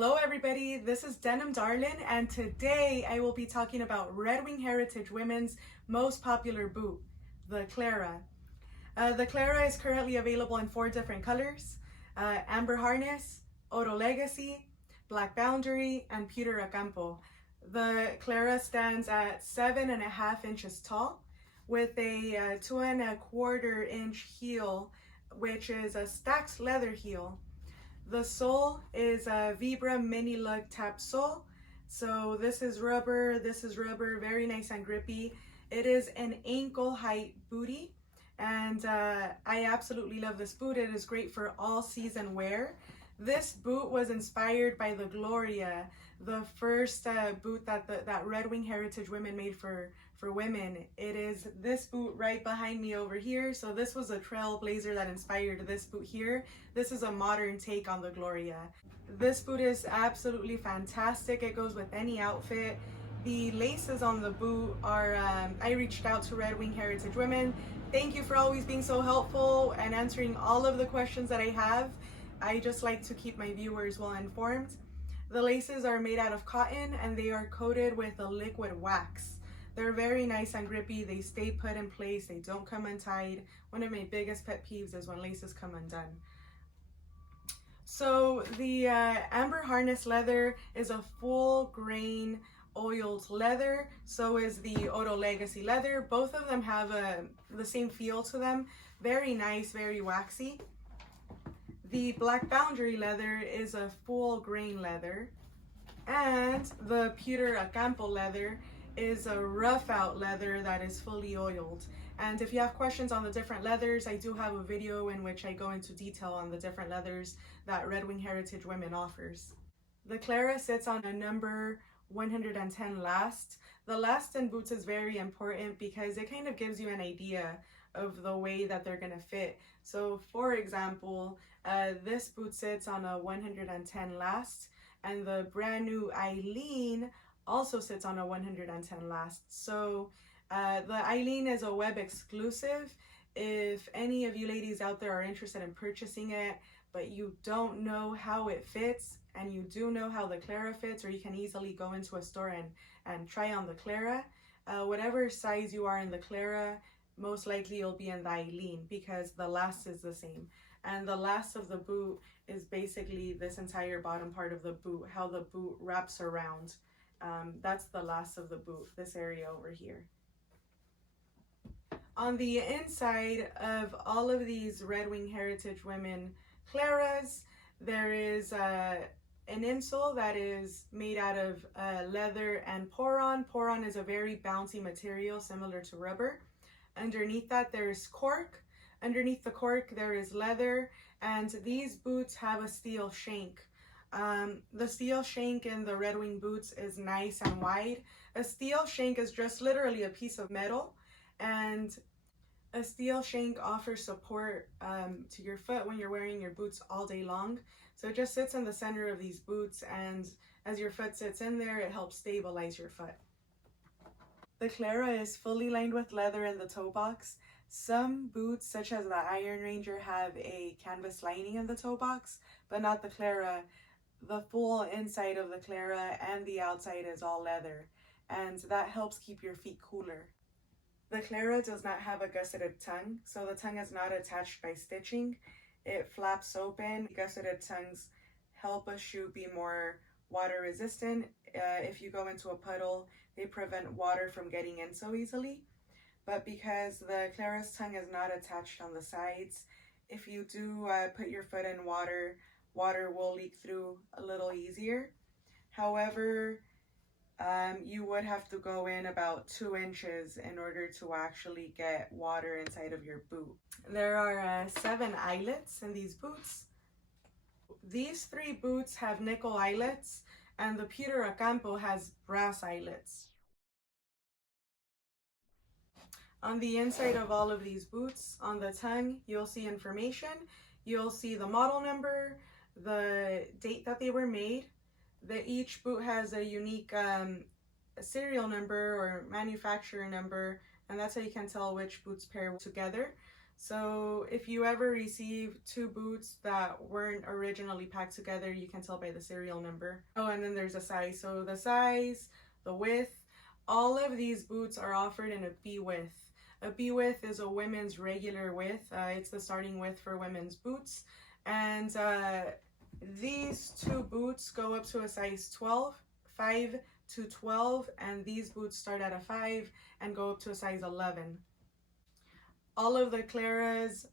Hello everybody, this is Denim Darlin, and today I will be talking about Red Wing Heritage Women's most popular boot, the Clara. The Clara is currently available in 4 different colors: Amber Harness, Oro Legacy, Black Boundary, and Pewter Acampo. The Clara stands at 7.5 inches tall with a 2.25 inch heel, which is a stacked leather heel. The sole is a Vibra mini lug tap sole. So this is rubber, very nice and grippy. It is an ankle height bootie, and I absolutely love this boot. It is great for all season wear. This boot was inspired by the Gloria, the first boot that Red Wing Heritage Women made for women. It is this boot right behind me over here. So this was a trailblazer that inspired this boot here. This is a modern take on the Gloria. This boot is absolutely fantastic. It goes with any outfit. The laces on the boot are, I reached out to Red Wing Heritage Women. Thank you for always being so helpful and answering all of the questions that I have. I just like to keep my viewers well informed. The laces are made out of cotton and they are coated with a liquid wax. They're very nice and grippy. They stay put in place. They don't come untied. One of my biggest pet peeves is when laces come undone. So the Amber Harness leather is a full grain oiled leather. So is the Oro Legacy leather. Both of them have the same feel to them. Very nice, very waxy. The Black Boundary leather is a full grain leather, and the Pewter Acampo leather is a rough out leather that is fully oiled. And if you have questions on the different leathers, I do have a video in which I go into detail on the different leathers that Red Wing Heritage Women offers. The Clara sits on a number 110 last. The last in boots is very important because it kind of gives you an idea of the way that they're gonna fit. So for example, this boot sits on a 110 last, and the brand new Eileen also sits on a 110 last. So the Eileen is a web exclusive. If any of you ladies out there are interested in purchasing it, but you don't know how it fits, and you do know how the Clara fits, or you can easily go into a store and try on the Clara, whatever size you are in the Clara, most likely you'll be in the Eileen because the last is the same. And the last of the boot is basically this entire bottom part of the boot, how the boot wraps around. That's the last of the boot, this area over here. On the inside of all of these Red Wing Heritage Women Claras, there is an insole that is made out of leather and poron. Poron is a very bouncy material similar to rubber. Underneath that there's cork. Underneath the cork there is leather, and these boots have a steel shank. The steel shank in the Red Wing boots is nice and wide. A steel shank is just literally a piece of metal, and a steel shank offers support to your foot when you're wearing your boots all day long. So it just sits in the center of these boots, and as your foot sits in there, it helps stabilize your foot. The Clara is fully lined with leather in the toe box. Some boots, such as the Iron Ranger, have a canvas lining in the toe box, but not the Clara. The full inside of the Clara and the outside is all leather, and that helps keep your feet cooler. The Clara does not have a gusseted tongue, so the tongue is not attached by stitching. It flaps open. Gusseted tongues help a shoe be more water resistant. If you go into a puddle, they prevent water from getting in so easily. But because the Clara's tongue is not attached on the sides, if you do put your foot in water, water will leak through a little easier. However, you would have to go in about 2 inches in order to actually get water inside of your boot. There are 7 eyelets in these boots. These 3 boots have nickel eyelets, and the Pewter Acampo has brass eyelets. On the inside of all of these boots, on the tongue, you'll see information. You'll see the model number, the date that they were made. Each boot has a unique serial number or manufacturer number, and that's how you can tell which boots pair together. So if you ever receive two boots that weren't originally packed together, you can tell by the serial number. Oh, and then there's a size. So the size, the width, all of these boots are offered in a B width. A B width is a women's regular width. It's the starting width for women's boots. And these two boots go up to a size 12, 5 to 12, and these boots start at a 5 and go up to a size 11. All of the Claras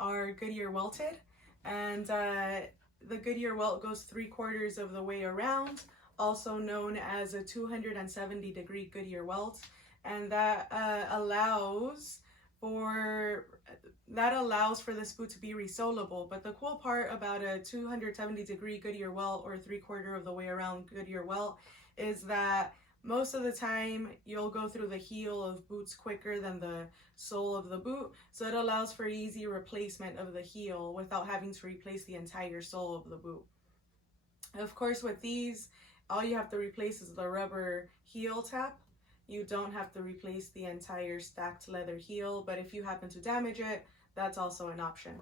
are Goodyear welted, and the Goodyear welt goes 3/4 of the way around, also known as a 270-degree Goodyear welt, and that allows for this boot to be resolable. But the cool part about a 270-degree Goodyear welt, or 3/4 of the way around Goodyear welt, is that most of the time you'll go through the heel of boots quicker than the sole of the boot, so it allows for easy replacement of the heel without having to replace the entire sole of the boot. Of course, with these, all you have to replace is the rubber heel tap. You don't have to replace the entire stacked leather heel, but if you happen to damage it, that's also an option.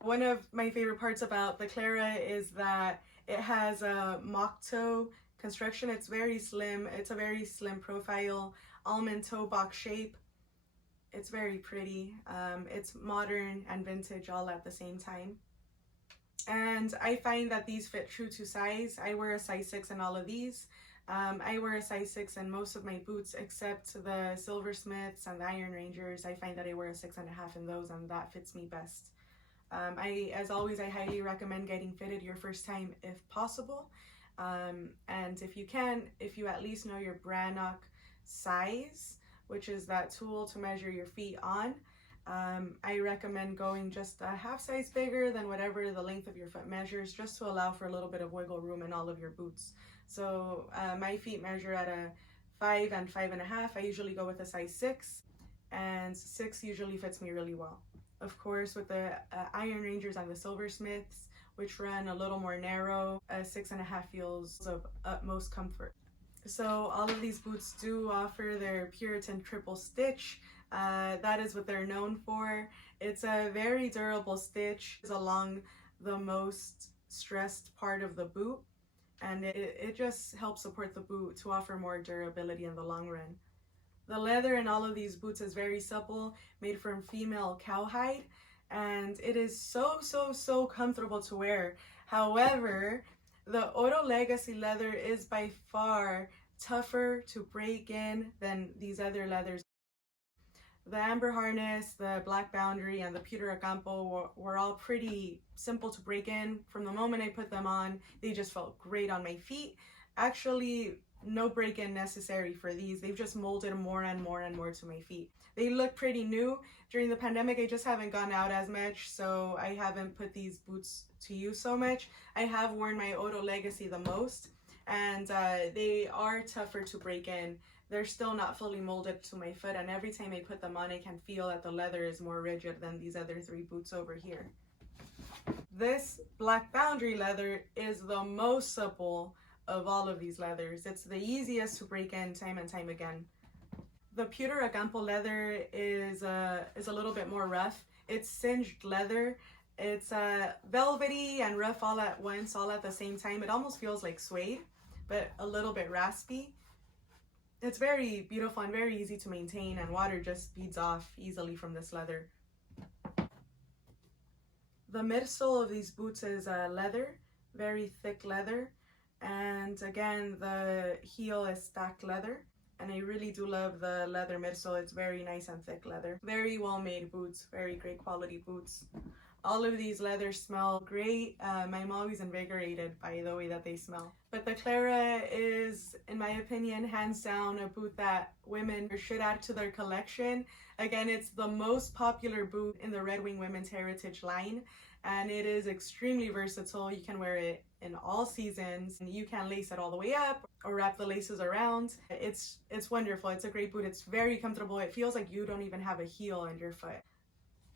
One of my favorite parts about the Clara is that it has a mock toe construction. It's very slim. It's a very slim profile, almond toe box shape. It's very pretty. It's modern and vintage all at the same time. And I find that these fit true to size. I wear a size 6 in all of these. I wear a size 6 in most of my boots except the Silversmiths and the Iron Rangers. I find that I wear a 6.5 in those, and that fits me best. As always, I highly recommend getting fitted your first time if possible. And if you at least know your Brannock size, which is that tool to measure your feet on, I recommend going just a half size bigger than whatever the length of your foot measures, just to allow for a little bit of wiggle room in all of your boots. So my feet measure at a 5 and 5.5. I usually go with a size 6, and 6 usually fits me really well. Of course, with the Iron Rangers and the Silversmiths, which run a little more narrow, a 6.5 feels of utmost comfort. So all of these boots do offer their Puritan triple stitch. That is what they're known for. It's a very durable stitch along the most stressed part of the boot, and it just helps support the boot to offer more durability in the long run. The leather in all of these boots is very supple, made from female cowhide, and it is so comfortable to wear. However, the Oro Legacy leather is by far tougher to break in than these other leathers. The Amber Harness, the Black Boundary, and the Pewter Acampo were all pretty simple to break in. From the moment I put them on, they just felt great on my feet. Actually, no break-in necessary for these. They've just molded more and more to my feet. They look pretty new. During the pandemic, I just haven't gone out as much, so I haven't put these boots to use so much. I have worn my Oro Legacy the most, and they are tougher to break in. They're still not fully molded to my foot, and every time I put them on, I can feel that the leather is more rigid than these other 3 boots over here. This Black Boundary leather is the most supple of all of these leathers. It's the easiest to break in time and time again. The Pewter Acampo leather is a little bit more rough. It's singed leather. It's velvety and rough all at once, all at the same time. It almost feels like suede, but a little bit raspy. It's very beautiful and very easy to maintain, and water just beads off easily from this leather. The midsole of these boots is leather, very thick leather, and again the heel is stacked leather, and I really do love the leather midsole. It's very nice and thick leather. Very well made boots, very great quality boots. All of these leathers smell great. I'm always invigorated by the way that they smell. But the Clara is, in my opinion, hands down a boot that women should add to their collection. Again, it's the most popular boot in the Red Wing Women's Heritage line, and it is extremely versatile. You can wear it in all seasons, and you can lace it all the way up or wrap the laces around. It's wonderful. It's a great boot. It's very comfortable. It feels like you don't even have a heel on your foot.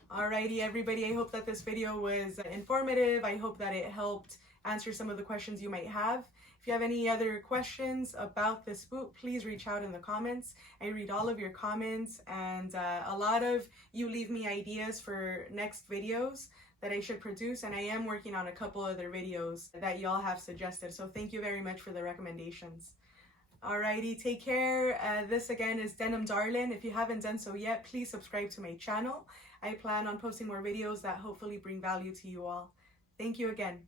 Alrighty everybody, I hope that this video was informative. I hope that it helped answer some of the questions you might have. If you have any other questions about this boot, please reach out in the comments. I read all of your comments, and a lot of you leave me ideas for next videos that I should produce, and I am working on a couple other videos that y'all have suggested. So thank you very much for the recommendations. Alrighty, take care. This again is Denim Darlin. If you haven't done so yet, please subscribe to my channel. I plan on posting more videos that hopefully bring value to you all. Thank you again.